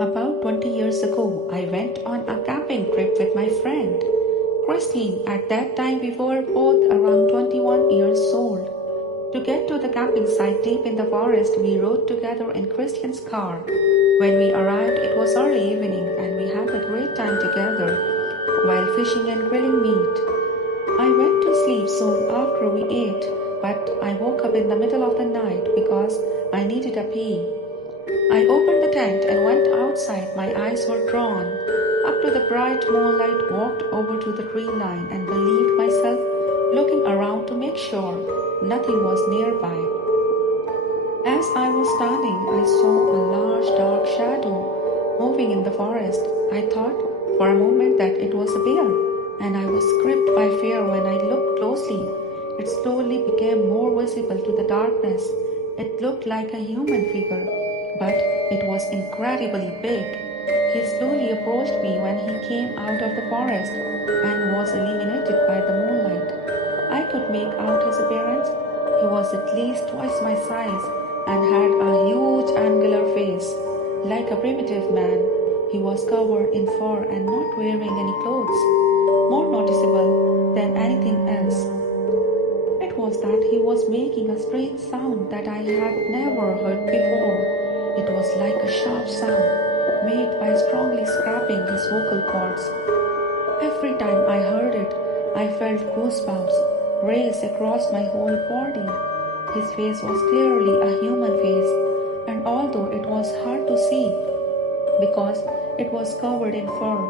About 20 years ago, I went on a camping trip with my friend, Christine. At that time, we were both around 21 years old. To get to the camping site deep in the forest, we rode together in Christian's car. When we arrived, it was early evening and we had a great time together while fishing and grilling meat. I went to sleep soon after we ate, but I woke up in the middle of the night because I needed a pee. I opened the tent and went outside. My eyes were drawn up to the bright moonlight, walked over to the tree line and believed myself looking around to make sure nothing was nearby. As I was standing, I saw a large dark shadow moving in the forest. I thought for a moment that it was a bear, and I was gripped by fear when I looked closely. It slowly became more visible to the darkness. It looked like a human figure, but it was incredibly big. He slowly approached me when he came out of the forest and was illuminated by the moonlight. I could make out his appearance. He was at least twice my size and had a huge angular face, like a primitive man. He was covered in fur and not wearing any clothes. More noticeable than anything else, it was that he was making a strange sound that I had never heard before. It was like a sharp sound made by strongly scraping his vocal cords. Every time I heard it, I felt goosebumps race across my whole body. His face was clearly a human face, and although it was hard to see because it was covered in fur,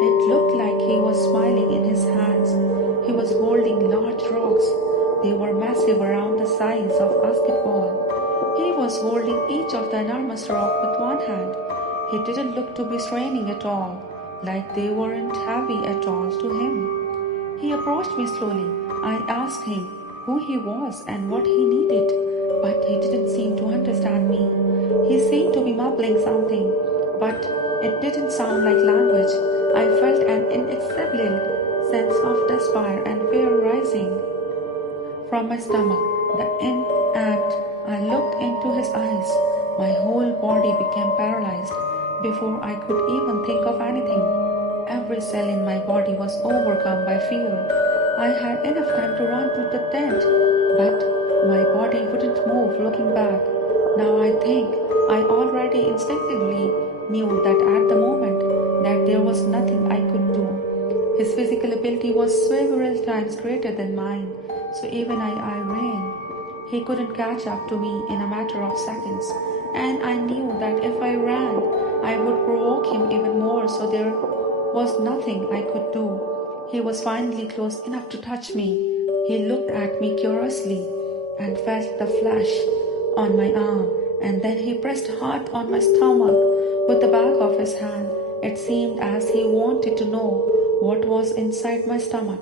it looked like he was smiling in his hands. He was holding large rocks. They were massive, around the size of basketball. He was holding each of the enormous rock with one hand. He didn't look to be straining at all, like they weren't heavy at all to him. He approached me slowly. I asked him who he was and what he needed, but he didn't seem to understand me. He seemed to be mumbling something, but it didn't sound like language. I felt an inexplicable sense of despair and fear rising from my stomach. And I looked into his eyes. My whole body became paralyzed before I could even think of anything. Every cell in my body was overcome by fear. I had enough time to run to the tent, but my body wouldn't move looking back. Now I think I already instinctively knew that at the moment that there was nothing I could do. His physical ability was several times greater than mine, so even I ran. He couldn't catch up to me in a matter of seconds, and I knew that if I ran, I would provoke him even more, so there was nothing I could do. He was finally close enough to touch me. He looked at me curiously and felt the flesh on my arm, and then he pressed hard on my stomach with the back of his hand. It seemed as he wanted to know what was inside my stomach.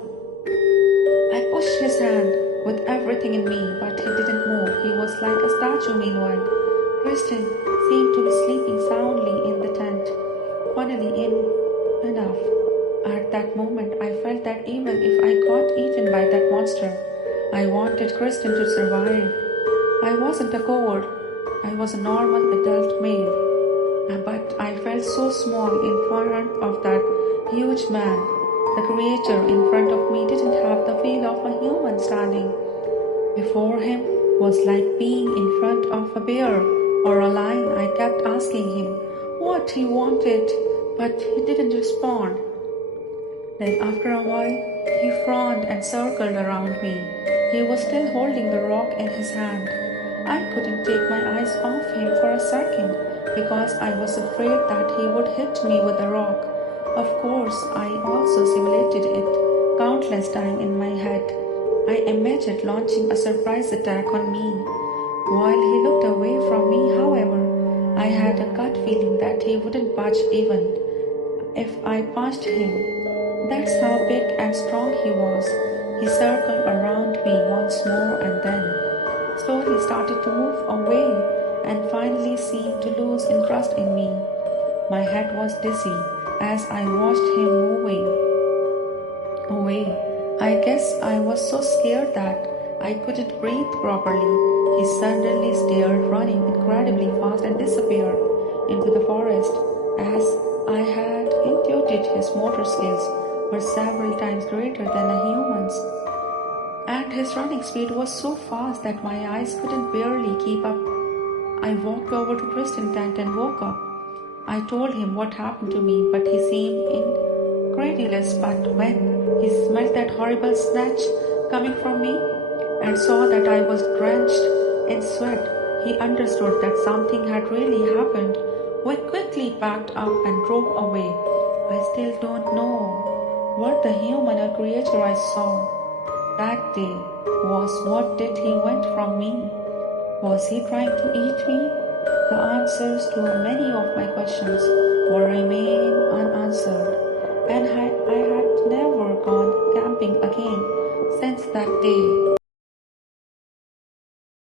I pushed his hand with everything in me, but he didn't move. He was like a statue meanwhile. Christian seemed to be sleeping soundly in the tent. Funnily enough, at that moment I felt that even if I got eaten by that monster, I wanted Christian to survive. I wasn't a coward. I was a normal adult male. But I felt so small in front of that huge man. The creature in front of me didn't have the feel of a human. Standing before him was like being in front of a bear or a lion. I kept asking him what he wanted, but he didn't respond. Then after a while, he frowned and circled around me. He was still holding the rock in his hand. I couldn't take my eyes off him for a second because I was afraid that he would hit me with the rock. Of course, I also simulated it countless times in my head. I imagined launching a surprise attack on me. While he looked away from me, however, I had a gut feeling that he wouldn't budge even if I punched him. That's how big and strong he was. He circled around me once more and then slowly started to move away and finally seemed to lose interest in me. My head was dizzy as I watched him moving away. I guess I was so scared that I couldn't breathe properly. He suddenly started running incredibly fast and disappeared into the forest. admitted his motor skills were several times greater than a human's, and his running speed was so fast that my eyes couldn't barely keep up. I walked over to Kristen's tent and woke up. I told him what happened to me, but he seemed incredulous. But when he smelled that horrible stench coming from me and saw that I was drenched in sweat, he understood that something had really happened. We quickly packed up and drove away. I still don't know what the human or creature I saw that day was. What did he want from me? Was he trying to eat me? The answers to many of my questions will remain unanswered, and I had never gone camping again since that day.